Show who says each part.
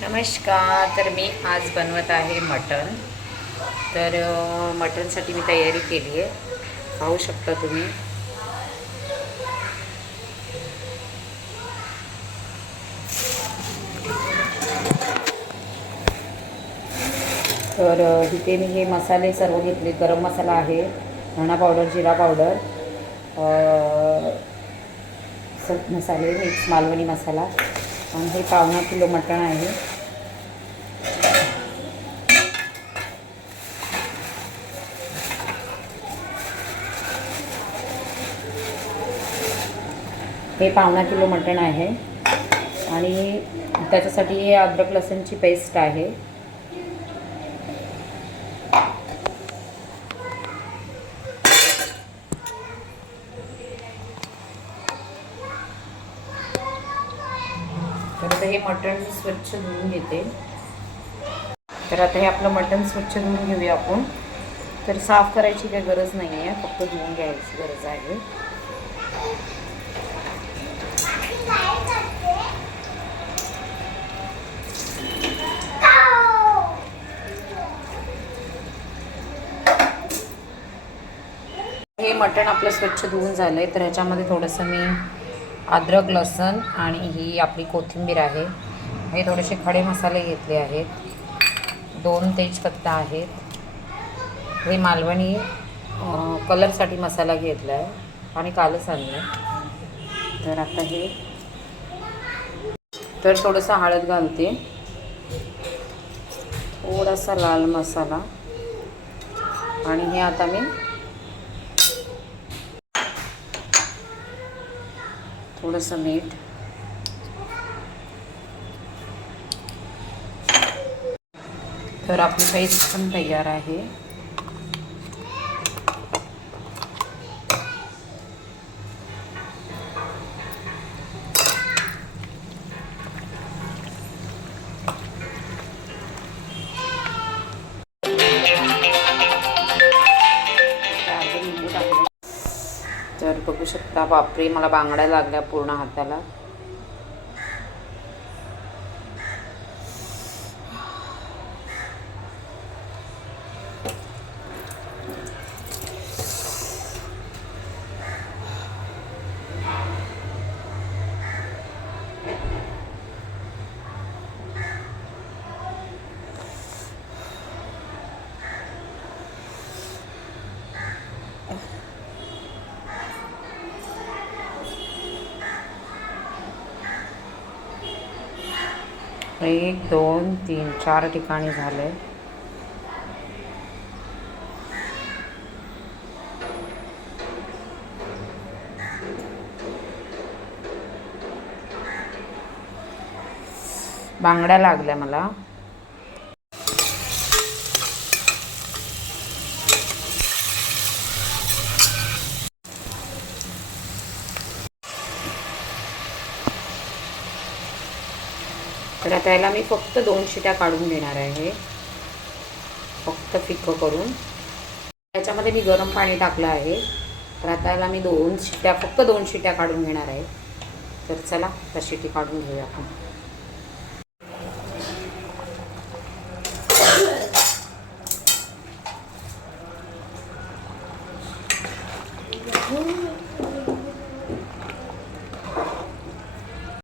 Speaker 1: नमस्कार तर मी आज बनवत आहे मटण. तर मटनसाठी मटणसाठी मी तयारी केली आहे. पाहू शकता तुम्ही. तर इथे मी हे मसाले सर्व घेतले. गरम मसाला आहे धणा पावडर जिरा पावडर मसाले मिक्स मालवणी मसाला. आणि हे पावणा किलो मटण आहे. हे पावणा किलो मटण आहे. आणि त्याच्यासाठी हे अद्रक लसूणची पेस्ट आहे. आता हे मटण मी स्वच्छ धुवून घेते. तर आता हे आपलं मटण स्वच्छ धुवून घेऊया आपण. तर साफ करायची काही गरज नाही आहे फक्त धुवून घ्यायची गरज आहे. हे मटण आपलं स्वच्छ धुवून झालं आहे तर ह्याच्यामध्ये थोडंसं मी अद्रक लसण आणि ही आपली कोथिंबीर आहे. हे थोडेसे खडे मसाले घेतले आहेत. दोन तेजपत्ता आहेत. हे मालवणी कलरसाठी मसाला घेतला आहे आणि कालच आणलं आहे तर आता हे तर थोडंसं हळद घालते. थोडासा लाल मसाला. आणि हे आता मी थोडंसं मीठ. तर आपली पेस्ट पण तयार आहे. बघू शकता. बापरे मला बांगड्या लागल्या पूर्ण हाताला. एक दोन तीन चार ठिकाणी झाले बांगड्या लागल्या मला. तर आता याला मी फक्त दोन शिट्या काढून घेणार आहे. फक्त फिकं करून. त्याच्यामध्ये मी गरम पाणी टाकलं आहे. तर आता याला मी दोन शिट्या फक्त दोन शिट्या काढून घेणार आहे. तर चला त्या शिटी काढून घेऊया आपण. Mm-hmm.